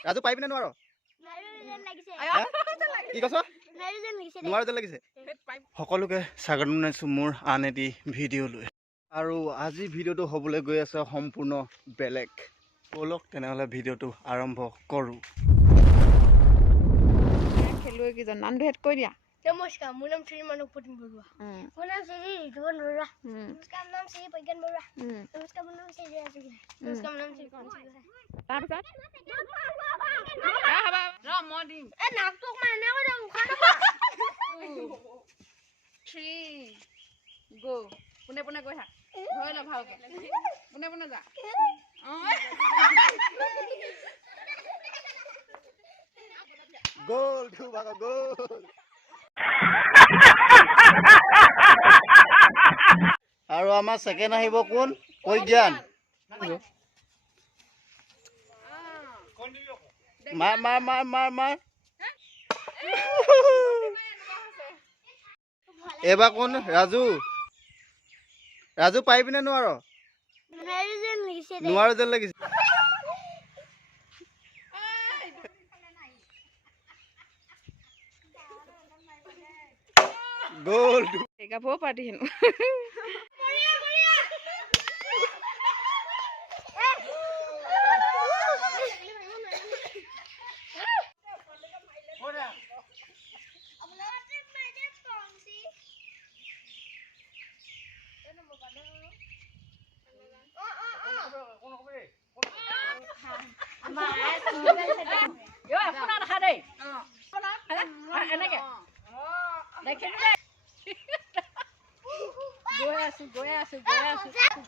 ৰাজু পাৰিবি নে নোৱাৰ কি কৈছ নোৱাৰ যেন লাগিছে সকলোকে স্বাগতম জনাইছোঁ মোৰ আন এটি ভিডিঅ'লৈ আৰু আজি ভিডিঅ'টো হ'বলৈ গৈ আছে সম্পূৰ্ণ বেলেগ বলক তেনেহ'লে ভিডিঅ'টো আৰম্ভ কৰোঁ খেলুৱৈ কেইজন নামটো হেড কৰি দিয়া নমস্কাৰ মোৰ নাম শ্ৰী মানৱ প্ৰতিম বৰুৱা মোৰ নাম শ্ৰী ঋতুপন বৰুৱা নমস্কাৰ মোৰ নাম শ্ৰী প্ৰজ্ঞান বৰুৱা নমস্কাৰ মোৰ নাম শ্ৰী ৰাজু নমস্কাৰ মোৰ নাম শ্ৰী তাৰপিছত মই দিম নাকটোক মানে থ্ৰী গো পোনে পোনে গৈ থাক ধৰি ল ভালকে পোনে পোনে যা গোল গ'ল আৰু আমাৰ সেকেন্ড আহিব কোন প্ৰজ্ঞান মাৰ মাৰ মাৰ মাৰ মাৰ এবাৰ কোন ৰাজু ৰাজু পাৰিবি নে নোৱাৰ নোৱাৰ যেন লাগিছে গোল গাভৰু পাৰ্টি হেনো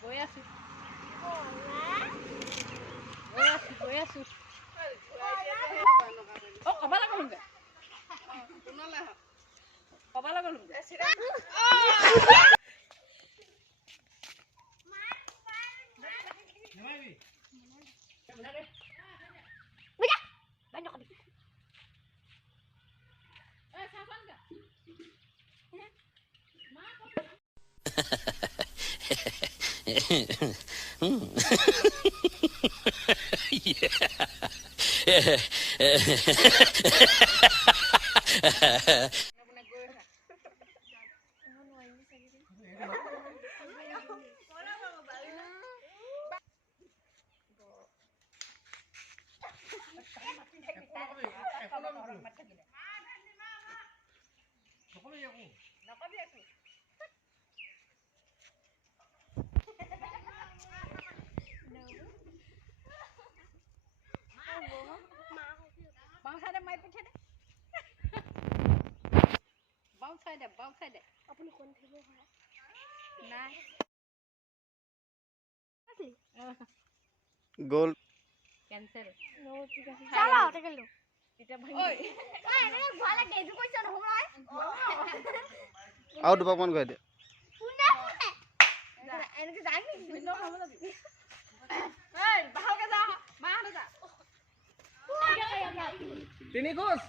গৈ আছো গোল কেনসেল আৰু দুবাৰমান গৈ দিয়া তিনি কোচ